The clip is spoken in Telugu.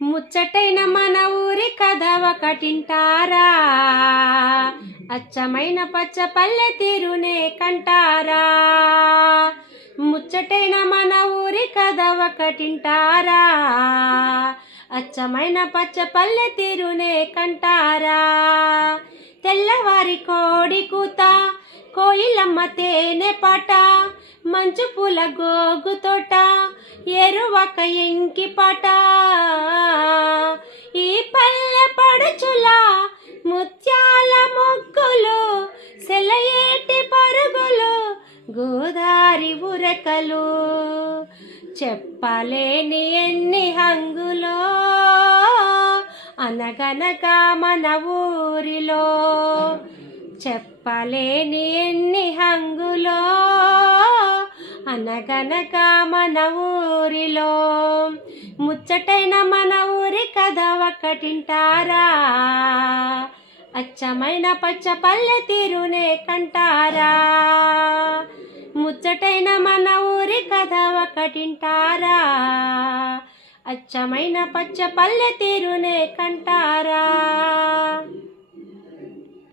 ముచ్చటైన మన ఊరి కథ ఒకటింటారా, అచ్చమైన పచ్చ పల్లె తీరునే కంటారా. ముచ్చటైన మన ఊరి కథ ఒకటింటారా, అచ్చమైన పచ్చ పల్లె తీరునే కంటారా. తెల్లవారి కోడి కూత, కోయిలమ్మ తేనె పాట, మంచు పూల గోగు తోట, ఎరువక ఎంకి పాట. ఈ పల్లె పడుచుల ముత్యాల మొగ్గులు, సెలయేటి పరుగులు, గోదారి ఉరెకలు, చెప్పలేని ఎన్ని హంగులో అనగనగా మన ఊరిలో. చెప్పలేని ఎన్ని హంగులో అనగనగా మన ఊరిలో. ముచ్చటైన మన ఊరి కథ ఒకటింటారా, అచ్చమైన పచ్చ పల్లె తీరునే కంటారా. ముచ్చటైన మన ఊరి కథ ఒకటింటారా, అచ్చమైన పచ్చ పల్లె తీరునే కంటారా.